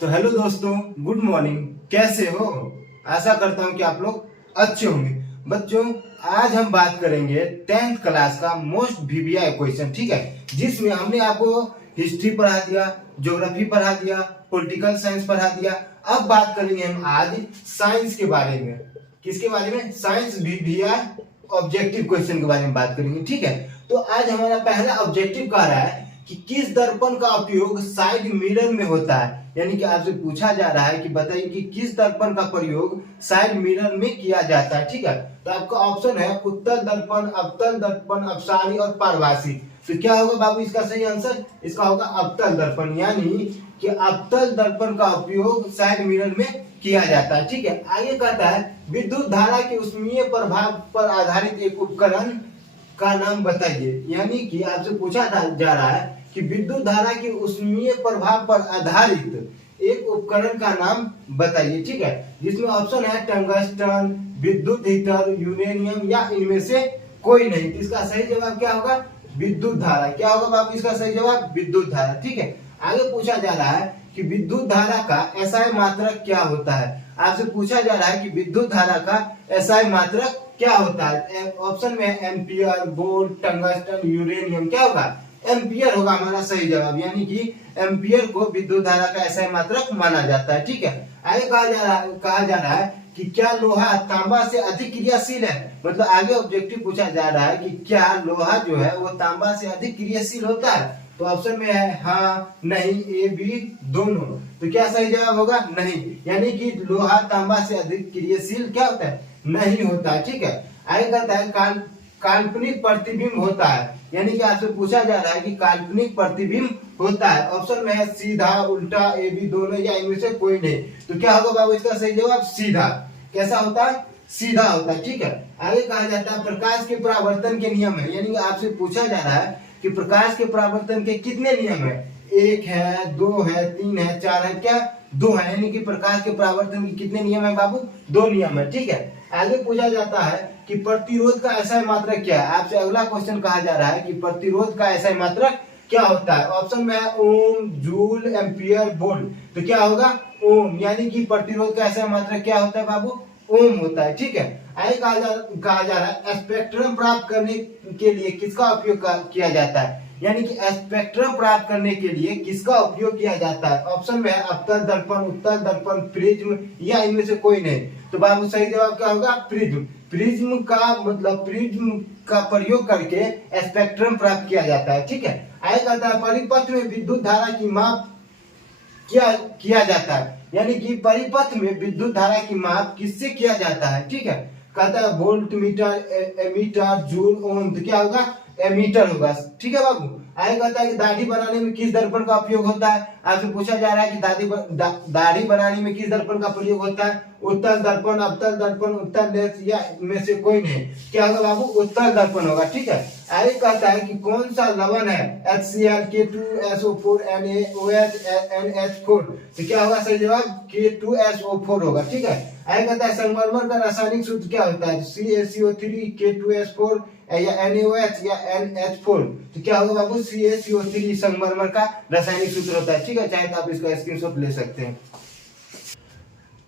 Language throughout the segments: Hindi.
तो हेलो दोस्तों, गुड मॉर्निंग। कैसे हो? आशा करता हूँ कि आप लोग अच्छे होंगे। बच्चों, आज हम बात करेंगे 10th क्लास का मोस्ट वीवीआई क्वेश्चन, ठीक है, जिसमें हमने आपको हिस्ट्री पढ़ा दिया, ज्योग्राफी पढ़ा दिया, पॉलिटिकल साइंस पढ़ा दिया। अब बात करेंगे हम आज साइंस के बारे में। किसके बारे में? साइंस वीवीआई ऑब्जेक्टिव क्वेश्चन के बारे में बात करेंगे, ठीक है। तो आज हमारा पहला ऑब्जेक्टिव कह रहा है कि किस दर्पण का उपयोग साइड मिरर में होता है। यानी कि आपसे पूछा जा रहा है कि बताइए कि किस दर्पण का प्रयोग साइड मिरर में किया जाता है, ठीक है। तो आपका ऑप्शन है उत्तल दर्पण, अवतल दर्पण, अपसारी और पारभासी। तो क्या होगा बाबू इसका सही आंसर? इसका होगा अवतल दर्पण, यानी कि अवतल दर्पण का उपयोग साइड मिरर में किया जाता है, ठीक है। आगे कहता है विद्युत धारा के ऊष्मीय प्रभाव पर आधारित एक उपकरण का नाम बताइए। यानी कि आपसे पूछा जा रहा है कि विद्युत धारा के ऊष्मीय प्रभाव पर आधारित एक उपकरण का नाम बताइए, ठीक है, जिसमें ऑप्शन है टंगस्टन, विद्युत हीटर, यूरेनियम या इनमें से कोई नहीं। इसका सही जवाब क्या होगा? विद्युत धारा। क्या होगा बाबू इसका सही जवाब? विद्युत धारा, ठीक है। आगे पूछा जा रहा है कि विद्युत धारा का एसआई मात्रक क्या होता है। आपसे पूछा जा रहा है कि विद्युत धारा का एसआई मात्रक क्या होता है। ऑप्शन में एम्पियर, वोल्ट, टंगस्टन, यूरेनियम। क्या होगा? एम्पियर होगा हमारा सही जवाब, यानी कि एम्पियर को विद्युत धारा का एसआई मात्रक माना जाता है, ठीक है। आगे कहा जा रहा है कि क्या लोहा तांबा से अधिक क्रियाशील है। मतलब आगे ऑब्जेक्टिव पूछा जा रहा है कि क्या लोहा जो है वो तांबा से अधिक क्रियाशील होता है। तो ऑप्शन में है हाँ, नहीं, ए, बी दोनों। तो क्या सही जवाब होगा? नहीं, यानी कि लोहा तांबा से अधिक क्रियाशील क्या होता है? नहीं होता है, ठीक है। आगे कहता है काल्पनिक प्रतिबिंब होता है। यानी कि आपसे पूछा जा रहा है कि काल्पनिक प्रतिबिंब होता है। ऑप्शन में है सीधा, उल्टा, ए, बी दोनों या इनमें से कोई नहीं। तो क्या होगा बाबू इसका सही जवाब? सीधा। कैसा होता है? सीधा होता है, ठीक है। आगे कहा जाता है प्रकाश के परावर्तन के नियम है। यानी कि आपसे पूछा जा रहा है कि प्रकाश के परावर्तन के कितने नियम है? एक है, दो है, तीन है, चार है, क्या? दो है। यानी कि प्रकाश के परावर्तन के कितने नियम है बाबू? दो नियम है, ठीक है। आगे पूछा जाता है कि प्रतिरोध का एसआई मात्रक क्या है। आपसे अगला क्वेश्चन कहा जा रहा है कि प्रतिरोध का एसआई मात्रक क्या होता है। ऑप्शन में है ओम, जूल, एम्पियर, वोल्ट। तो क्या होगा? ओम। यानी कि प्रतिरोध का एसआई मात्रक क्या होता है बाबू? ओम होता है, ठीक है। आगे कहा जा रहा है स्पेक्ट्रम प्राप्त करने के लिए किसका उपयोग किया जाता है। यानी कि स्पेक्ट्रम प्राप्त करने के लिए किसका उपयोग किया जाता है। ऑप्शन में है अवतल दर्पण, उत्तल दर्पण, प्रिज्म या इनमें से कोई नहीं। तो बाबू सही जवाब क्या होगा? प्रिज्म। प्रिज्म का मतलब प्रिज्म का प्रयोग करके स्पेक्ट्रम प्राप्त किया जाता है, ठीक है। आगे कहता है परिपथ में विद्युत धारा की माप क्या किया जाता है। यानी कि परिपथ में विद्युत धारा की माप किससे किया जाता है, ठीक है। कहता है वोल्ट मीटर, एमीटर, जूल, ओम। तो क्या होगा? एमीटर होगा, ठीक है बाबू। आगे कहता है कि दाढ़ी बनाने में किस दर्पण का उपयोग होता है। आपसे पूछा जा रहा है कि दाढ़ी बनाने में किस दर्पण का प्रयोग होता है। उत्तल दर्पण, अवतल दर्पण, उत्तल लेंस या इनमें से कोई नहीं। क्या होगा बाबू? उत्तल दर्पण होगा, ठीक है। आगे कहता है कि कौन सा लवण है HCl, K2SO4, NaOH, NH4। तो क्या होगा सही जवाब? K2SO4 होगा, ठीक है। आगे कहता है संगमरमर का रासायनिक सूत्र क्या होता है। CaCO3, K2S4 या NaOH या NH4। तो क्या होगा बाबू? CaCO3 संगमरमर का रासायनिक सूत्र होता है, ठीक है। चाहे तो आप इसका स्क्रीनशॉट ले सकते हैं।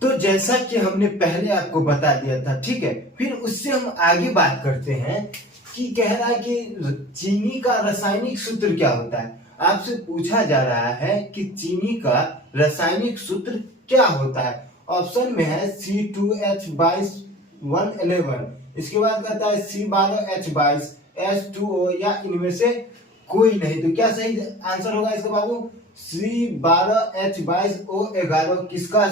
तो जैसा कि हमने पहले आपको बता दिया था, ठीक है, फिर उससे हम आगे बात करते हैं कि कह रहा है कि चीनी का रासायनिक सूत्र क्या होता है। आपसे पूछा जा रहा है कि चीनी का रासायनिक सूत्र क्या होता है। ऑप्शन में है C2H22 इसके बाद कहता है C12H22 H2O या इनमें से कोई नहीं। तो क्या सही आंसर होगा इसका बाबू? C12H22O11 किसका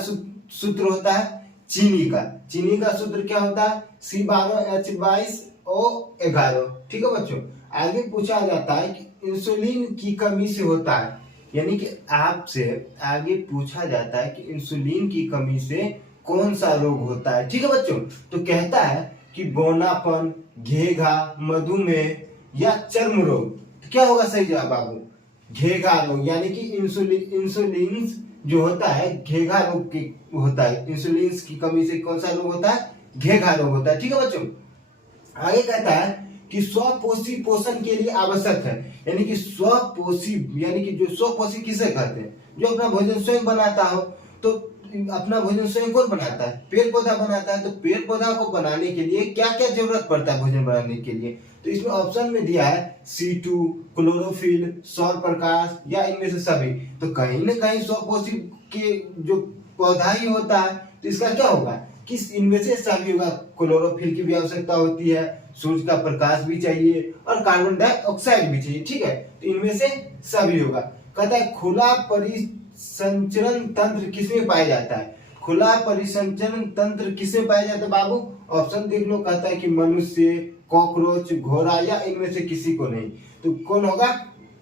सूत्र होता है? चीनी का। चीनी का सूत्र क्या होता है? C12H22O11, ठीक है बच्चों। आगे पूछा जाता है कि इंसुलिन की कमी से होता है। यानी कि आपसे आगे पूछा जाता है कि इंसुलिन की कमी से कौन सा रोग होता है, ठीक है बच्चों। तो कहता है कि बौनापन, घेघा, मधुमेह या चर्म रोग। तो क्या होगा सही जवाब बाबू? घेघा रोग। यानी कि इंसुलिन जो होता है घेघा रोग की होता है। इंसुलिन की कमी से कौन सा रोग होता है? घेघा रोग होता है, ठीक है बच्चों। आगे कहता है कि स्वपोषी पोषण के लिए आवश्यक है। यानी कि स्वपोषी, यानी कि जो स्वपोषी किसे कहते हैं, जो अपना भोजन स्वयं बनाता हो। तो अपना भोजन स्वयं कौन बनाता है, पेड़ पौधा बनाता है। तो पेड़ पौधा को बनाने के लिए क्या क्या जरूरत पड़ता है भोजन बनाने के लिए, तो इसमें ऑप्शन में दिया है C2, क्लोरोफिल, सौर प्रकाश या इनमें से सभी। तो कहीं ना कहीं स्वपोषी के जो पौधा ही होता है, तो इसका क्या होगा, किस इनमें से सभी होगा। क्लोरोफिल की भी आवश्यकता होती है, सूर्य का प्रकाश भी चाहिए और कार्बन डाइऑक्साइड भी चाहिए, ठीक है। तो इनमें से सभी होगा। कहता है खुला परिसंचरण तंत्र किसमें पाया जाता है, खुला परिसंचरण तंत्र किसमें पाया जाता है बाबू, ऑप्शन देख लो। कहता है कि मनुष्य, कॉकरोच, घोड़ा या इनमें से किसी को नहीं। तो कौन होगा,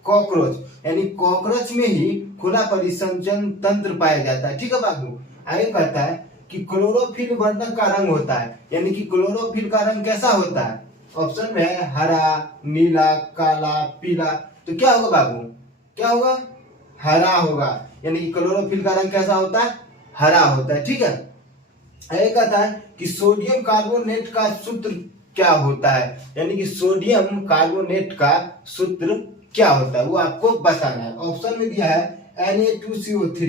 कॉकरोच, यानी कॉकरोच में ही खुला परिसंचरण तंत्र पाया जाता है, ठीक है बाबू। आगे कहता है कि क्लोरोफिल वर्णक का रंग होता है, यानी कि क्लोरोफिल का रंग कैसा होता है, ऑप्शन में है हरा, नीला, काला, पीला। तो क्या होगा बाबू, क्या होगा, हरा होगा। यानी कि क्लोरोफिल का रंग कैसा होता है, हरा होता है, ठीक है। आगे कहता है कि सोडियम कार्बोनेट का सूत्र क्या होता है, यानी कि सोडियम कार्बोनेट का सूत्र क्या होता है वो आपको बताना है। ऑप्शन में दिया है Na2CO3,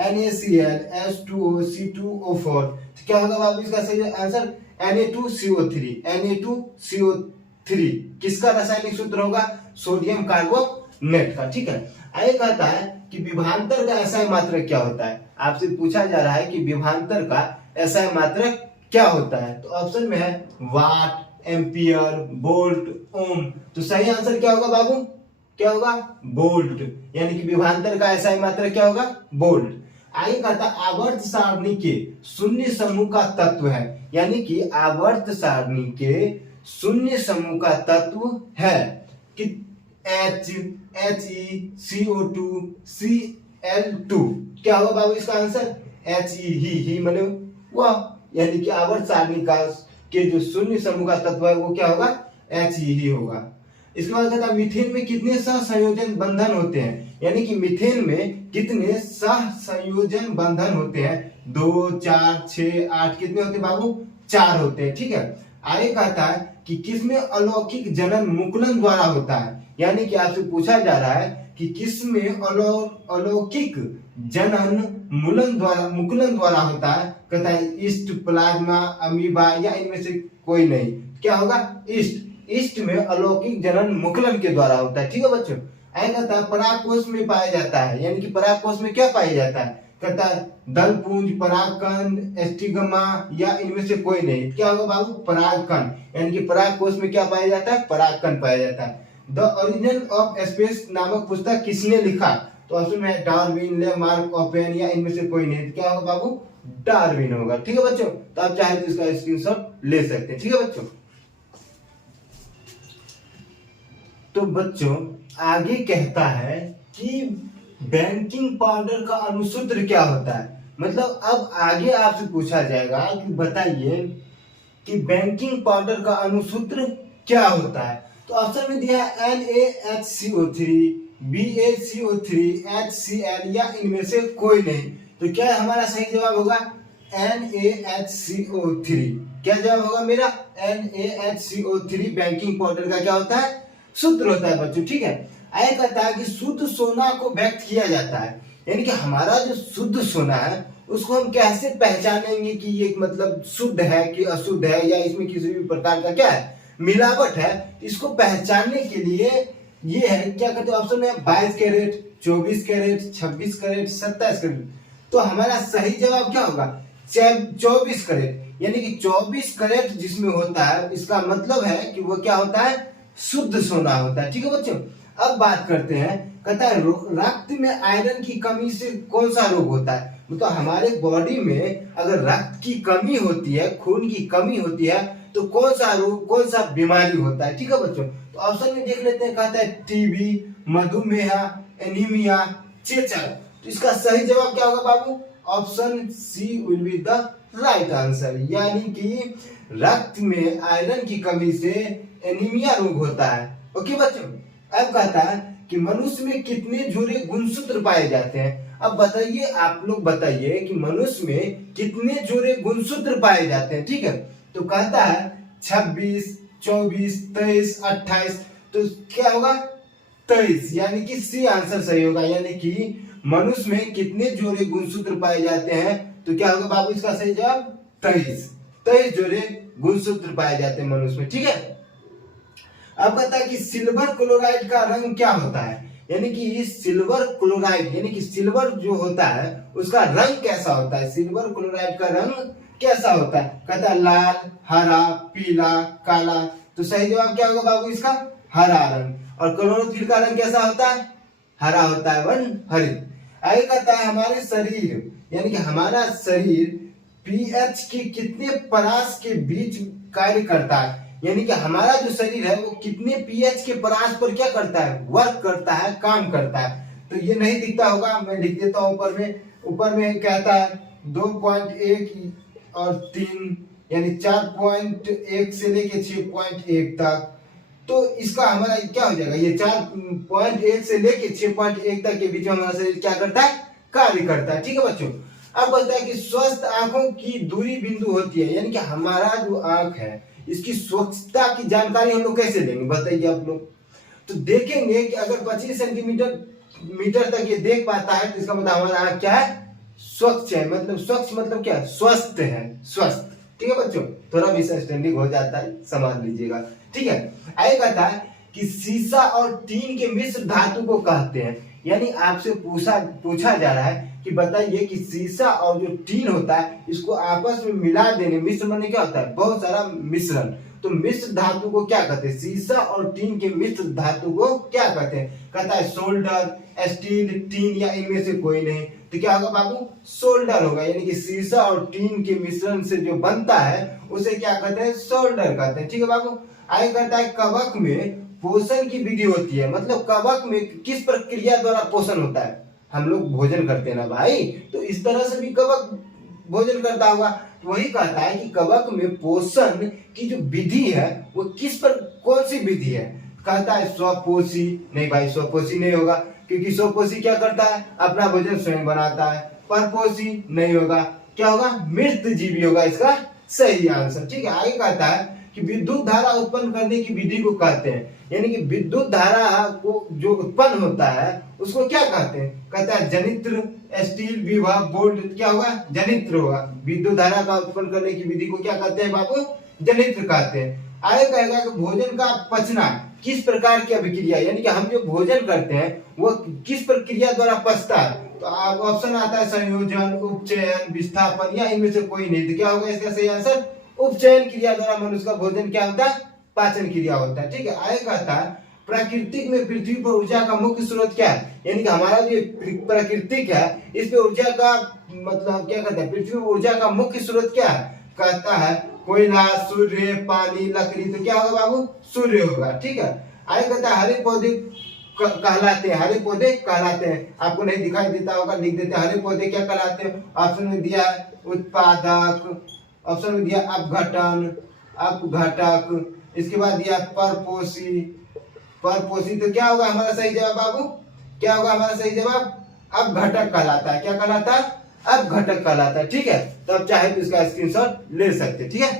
NaCl, H2O, C2O4। तो क्या होगा बाबू इसका सही आंसर, Na2CO3। Na2CO3 किसका रासायनिक सूत्र होगा, सोडियम कार्बोनेट का, ठीक है। आगे कहता है कि विभवांतर का एसआई मात्रक क्या होता है, आपसे पूछा जा रहा है कि विभवांतर का एसआई मात्रक क्या होता है। तो ऑप्शन में है वाट, एम्पियर, वोल्ट, ओम। तो सही आंसर क्या होगा बाबू, क्या होगा, वोल्ट। यानी कि विभवांतर का एसआई मात्रक क्या होगा, वोल्ट। आगे कहता आवर्त सारणी के शून्य समूह का तत्व है, यानी कि आवर्त सारणी के शून्य समूह का तत्व है कि H, He, CO2, Cl2। क्या होगा बाबू इसका आंसर, He, ही माने वह, यानी कि आवर्त सारणी का के जो शून्य समूह का तत्व है वो क्या होगा, He होगा। इसके बाद कहता है मीथेन में कितने सहसंयोजन बंधन होते हैं, यानी कि मीथेन में कितने सहसंयोजन बंधन होते हैं, 2, 4, 6, 8, कितने होते हैं बाबू, 4 होते हैं, ठीक है। आगे कहता है कि किसमें अलौकिक जनन मुकुलन द्वारा होता है, यानी कि आपसे पूछा जा रहा है कि किसमें अलौकिक जनन मुकुलन द्वारा होता है। कहता है ईस्ट, प्लाज्मा, अमीबा या इनमें से कोई नहीं। क्या होगा, ईस्ट। ईस्ट में अलौकिक जनन मुकुलन के द्वारा होता है, ठीक है बच्चों। आगे कहता है परागकोश में पाया जाता है, यानी कि परागकोश में क्या पाया जाता है, कहता है दलपुंज, परागकण, एस्टिग्मा या इनमें से कोई नहीं। क्या होगा बाबू, परागकण। यानी कि परागकोश में क्या पाया जाता है, परागकण पाया जाता है। द ओरिजिन ऑफ स्पेस नामक पुस्तक किसने लिखा, तो ऑप्शन में डार्विन, लेमार्क, ओपेन या इनमें से कोई नहीं। क्या होगा बाबू, डार्विन होगा, ठीक है बच्चों। तो आप चाहे तो इसका स्क्रीनशॉट ले सकते हैं, ठीक है बच्चों। तो बच्चों आगे कहता है कि बेकिंग पाउडर का अणुसूत्र क्या होता है, मतलब अब आगे आपसे पूछा जाएगा कि बताइए कि बेकिंग पाउडर का अणुसूत्र क्या होता है। तो ऑप्शन में दिया है NaHCO3, BaCO3, HCl या इनमें से कोई नहीं। तो क्या हमारा सही जवाब होगा, NaHCO3। क्या जवाब होगा मेरा, NaHCO3 बेकिंग पाउडर का क्या होता है, सूत्र होता है बच्चों, ठीक है। आगे कहता है कि शुद्ध सोना को व्यक्त किया जाता है, यानी कि हमारा जो शुद्ध सोना है उसको हम कैसे पहचानेंगे कि ये मतलब शुद्ध है कि अशुद्ध है या इसमें किसी भी प्रकार का क्या है, मिलावट है। इसको पहचानने के लिए ये है, क्या कहते हैं, ऑप्शन है 22 कैरेट, 24 कैरेट, 26 कैरेट, 27 कैरेट। तो हमारा सही जवाब क्या होगा, 24 कैरेट। यानी कि 24 कैरेट जिसमें होता है इसका मतलब है कि वो क्या होता है, शुद्ध सोना होता है, ठीक है बच्चों। अब बात करते हैं, कहता है रक्त में आयरन की कमी से कौन सा रोग होता है, मतलब हमारे बॉडी में अगर रक्त की कमी होती है, खून की कमी होती है, तो कौन सा रोग, कौन सा बीमारी होता है, ठीक है बच्चों। तो ऑप्शन में देख लेते हैं, कहता है टीबी, मधुमेह, एनीमिया, चेचक। तो इसका सही जवाब क्या होगा बाबू, option C will be the right answer, यानी कि रक्त में आयरन की कमी से एनीमिया रोग होता है, ओके बच्चों। अब कहता है कि मनुष्य में कितने जोड़े गुणसूत्र पाए जाते हैं। अब बताइए, आप लोग बताइए कि मनुष्य में कितने जोड़े गुणसूत्र पाए जाते हैं, ठीक है। तो कहता है 26, 24, 23, 28, तो क्या होगा 23, यानी कि सी आंसर सही होगा। यानी कि मनुष्य में कितने जोड़े गुणसूत्र पाए जाते हैं, तो क्या होगा बाबू इसका सही जवाब 23। 23 जोड़े गुणसूत्र पाए जाते हैं मनुष्य में, ठीक है। अब बता है कि सिल्वर क्लोराइड का रंग क्या होता है, यानी कि सिल्वर क्लोराइड यानी कि सिल्वर जो होता है उसका रंग कैसा होता है, सिल्वर क्लोराइड का रंग कैसा होता है। कहता है लाल, हरा, पीला, काला, तो सही जवाब क्या होगा बाबू इसका हरा रंग। और क्लोरोफिल का रंग कैसा होता है, हरा होता है, वर्ण हरित। आगे कहता है हमारे शरीर यानी कि हमारा शरीर पीएच के कितने परास के बीच कार्य करता है, यानी कि हमारा जो शरीर है वो कितने पीएच के परास पर क्या करता है, वर्क करता है, काम करता है। तो ये नहीं दिखता होगा, मैं लिख देता हूं ऊपर में कहता है 2.1 और 3 यानी 4.1 से लेके 6.1 तक। तो इसका हमारा क्या हो जाएगा, ये 4.1 से लेके 6.1 तक के बीच में हमारा शरीर क्या करता है, कार्य करता है, ठीक है बच्चों। अब बोलता है कि स्वस्थ आंखों की दूरी बिंदु होती है, यानी कि हमारा जो आंख है इसकी स्वच्छता की जानकारी हम लोग कैसे लेंगे बताइए आप लोग। तो देखेंगे कि अगर 25 सेंटीमीटर तक ये देख पाता है तो इसका मतलब हमारा आंख क्या है, स्वच्छ है। मतलब स्वच्छ मतलब क्या, स्वस्थ है, स्वस्थ, ठीक है बच्चों। थोड़ा मिसअंडरस्टैंडिंग हो जाता है, समझ लीजिएगा, ठीक है। आगे कहता है कि सीसा और टीन के मिश्र धातु को कहते हैं, यानी आपसे पूछा जा रहा है कि बताइए कि सीसा और जो टीन होता है इसको आपस में मिला देने, मिश्र माने क्या होता है, बहुत सारा मिश्रण, तो मिश्र धातु को क्या कहते हैं, सीसा और टीन के मिश्र धातु को क्या कहते हैं। कहता है सोल्डर, स्टील, टीन या इनमें से कोई नहीं, तो क्या होगा बाबू, सोल्डर होगा। यानी कि सीसा और टीन के मिश्रण से जो बनता है उसे क्या कहते हैं, सोल्डर कहते हैं, ठीक है बाबू। आगे कहता है कवक में पोषण की विधि होती है, मतलब कवक में किस प्रक्रिया द्वारा पोषण होता है, हम लोग भोजन करते हैं ना भाई, तो इस तरह से भी कवक भोजन करता होगा। तो वही कहता है कि कवक में पोषण की जो विधि है वो कौन सी विधि है। कहता है स्वपोषी, नहीं भाई स्वपोषी नहीं होगा, क्योंकि स्वपोषी क्या करता है, अपना भोजन स्वयं बनाता है। परपोषी नहीं होगा, क्या होगा, मृत जीवी होगा इसका सही आंसर, ठीक है। आगे कहता है कि विद्युत धारा उत्पन्न करने की विधि को कहते हैं, यानी कि विद्युत धारा को जो उत्पन्न होता है उसको क्या कहते हैं। कहता है जनित्र, स्टील, विभव, वोल्ट, क्या होगा, जनित्र होगा। विद्युत धारा का उत्पन्न करने की विधि को क्या कहते हैं बाबू, जनित्र कहते हैं। आगे कहेगा कि भोजन का पचना किस प्रकार की अभिक्रिया, यानी कि हम जो भोजन करते हैं वो किस प्रक्रिया द्वारा पचता है। तो ऑप्शन आता है संयोजन, उपचयन, विस्थापन या इनमें से कोई नहीं, तो क्या होगा इसका सही आंसर, उपचयन क्रिया द्वारा मनुष्य का भोजन क्या होता है, पाचन क्रिया होता है, ठीक है। आगे कहता है प्राकृतिक में पृथ्वी पर ऊर्जा का मुख्य स्रोत क्या है, यानी कि हमारा जो प्राकृतिक है इस पे ऊर्जा का मतलब क्या कहता है, पृथ्वी पर ऊर्जा का मुख्य स्रोत क्या है। कहता है कोयला, सूर्य, पानी, लकड़ी, तो क्या होगा बाबू, सूर्य होगा, ठीक है। आगे कहता है हरे पौधे कहलाते हैं, हरे पौधे कहलाते हैं, आपको नहीं दिखाई देता होगा, लिख देते हैं हरे पौधे क्या कहलाते हैं। ऑप्शन में दिया उत्पादक, ऑप्शन में दिया अपघटक, इसके बाद दिया परपोषी, तो क्या होगा हमारा सही जवाब बाबू, क्या होगा हमारा सही जवाब, अपघटक कहलाता है। क्या कहलाता है, अपघटक कहलाता है, ठीक है। तो अब चाहे तो इसका स्क्रीनशॉट ले सकते, ठीक है।